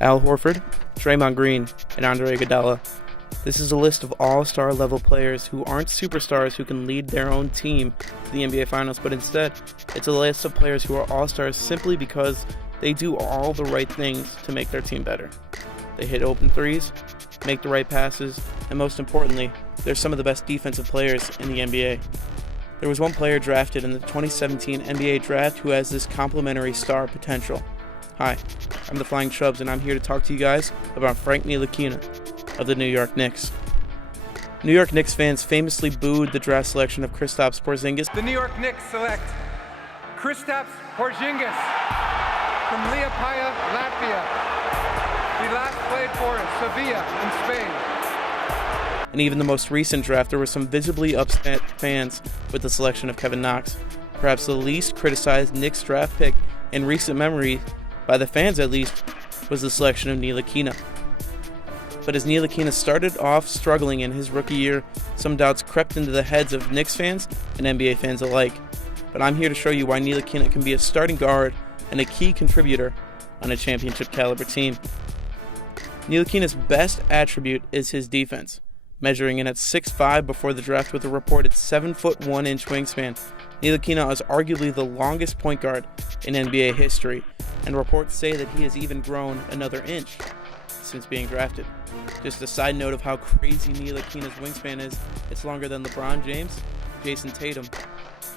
Al Horford, Draymond Green, and Andre Iguodala. This is a list of all-star level players who aren't superstars who can lead their own team to the NBA Finals, but instead, it's a list of players who are all-stars simply because they do all the right things to make their team better. They hit open threes, make the right passes, and most importantly, they're some of the best defensive players in the NBA. There was one player drafted in the 2017 NBA Draft who has this complementary star potential. Hi, I'm the Flying Chubs, and I'm here to talk to you guys about Frank Ntilikina of the New York Knicks. New York Knicks fans famously booed the draft selection of Kristaps Porzingis. The New York Knicks select Kristaps Porzingis from Liepāja, Latvia. He last played for Sevilla in Spain. And even the most recent draft, there were some visibly upset fans with the selection of Kevin Knox. Perhaps the least criticized Knicks draft pick in recent memory, by the fans at least, was the selection of Ntilikina. But as Ntilikina started off struggling in his rookie year, some doubts crept into the heads of Knicks fans and NBA fans alike. But I'm here to show you why Ntilikina can be a starting guard and a key contributor on a championship caliber team. Ntilikina's best attribute is his defense. Measuring in at 6'5" before the draft with a reported 7'1" wingspan, Ntilikina is arguably the longest point guard in NBA history, and reports say that he has even grown another inch since being drafted. Just a side note of how crazy Ntilikina's wingspan is, it's longer than LeBron James, Jason Tatum,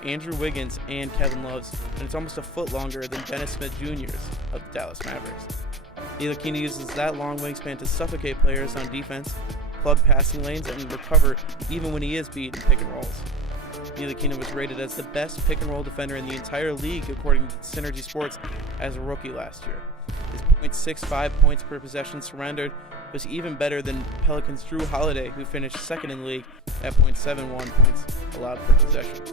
Andrew Wiggins, and Kevin Love's, and it's almost a foot longer than Dennis Smith Jr.'s of the Dallas Mavericks. Ntilikina uses that long wingspan to suffocate players on defense, plug passing lanes, and recover even when he is beat in pick and rolls. Ntilikina was rated as the best pick and roll defender in the entire league according to Synergy Sports as a rookie last year. His .65 points per possession surrendered was even better than Pelicans' Drew Holiday, who finished second in the league at .71 points allowed per possession.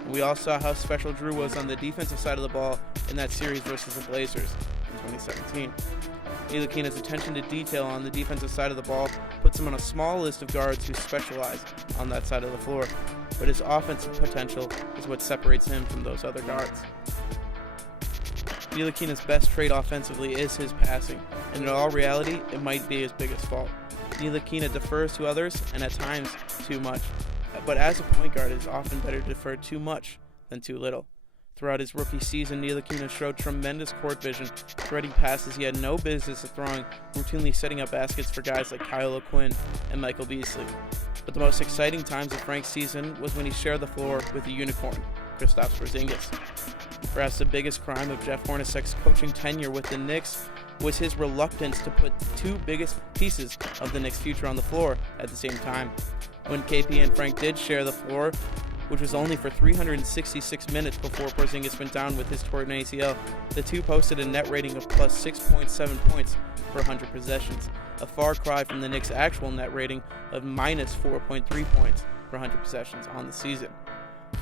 And we all saw how special Drew was on the defensive side of the ball in that series versus the Blazers in 2017. Ntilikina's attention to detail on the defensive side of the ball puts him on a small list of guards who specialize on that side of the floor, but his offensive potential is what separates him from those other guards. Ntilikina's best trait offensively is his passing, and in all reality, it might be his biggest fault. Ntilikina defers to others, and at times, too much. But as a point guard, it is often better to defer too much than too little. Throughout his rookie season, Ntilikina showed tremendous court vision, threading passes he had no business of throwing, routinely setting up baskets for guys like Kyle O'Quinn and Michael Beasley. But the most exciting times of Frank's season was when he shared the floor with the unicorn, Kristaps Porzingis. Perhaps the biggest crime of Jeff Hornacek's coaching tenure with the Knicks was his reluctance to put the two biggest pieces of the Knicks' future on the floor at the same time. When KP and Frank did share the floor, which was only for 366 minutes before Porzingis went down with his torn ACL, the two posted a net rating of plus 6.7 points per 100 possessions, a far cry from the Knicks' actual net rating of minus 4.3 points per 100 possessions on the season.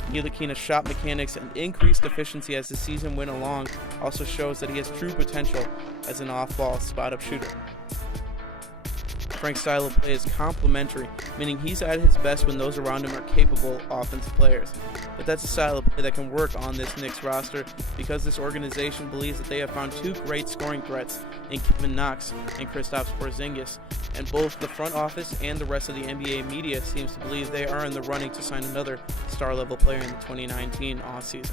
Ntilikina's shot mechanics and increased efficiency as the season went along also shows that he has true potential as an off-ball spot-up shooter. Frank's style of play is complementary, meaning he's at his best when those around him are capable offensive players. But that's a style of play that can work on this Knicks roster because this organization believes that they have found two great scoring threats in Kevin Knox and Kristaps Porzingis, and both the front office and the rest of the NBA media seems to believe they are in the running to sign another star-level player in the 2019 offseason.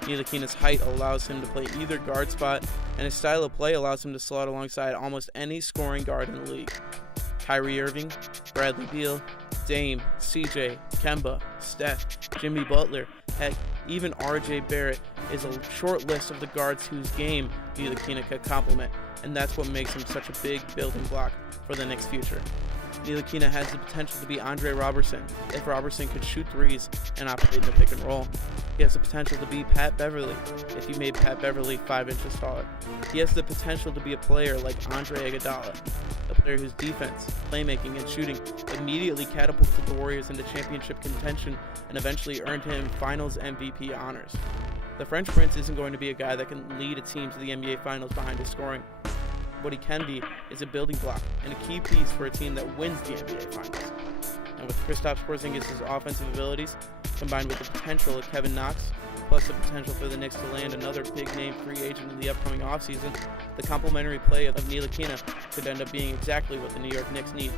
Ntilikina's height allows him to play either guard spot, and his style of play allows him to slot alongside almost any scoring guard in the league. Kyrie Irving, Bradley Beal, Dame, CJ, Kemba, Steph, Jimmy Butler, heck, even RJ Barrett is a short list of the guards whose game Ntilikina could complement, and that's what makes him such a big building block for the Knicks' future. Ntilikina has the potential to be Andre Robertson if Robertson could shoot threes and operate in the pick and roll. He has the potential to be Pat Beverly if he made Pat Beverly 5 inches taller. He has the potential to be a player like Andre Iguodala, a player whose defense, playmaking, and shooting immediately catapulted the Warriors into championship contention and eventually earned him Finals MVP honors. The French Prince isn't going to be a guy that can lead a team to the NBA Finals behind his scoring. What he can be is a building block and a key piece for a team that wins the NBA Finals. And with Kristaps Porzingis' offensive abilities, combined with the potential of Kevin Knox, plus the potential for the Knicks to land another big-name free agent in the upcoming offseason, the complementary play of Ntilikina could end up being exactly what the New York Knicks need.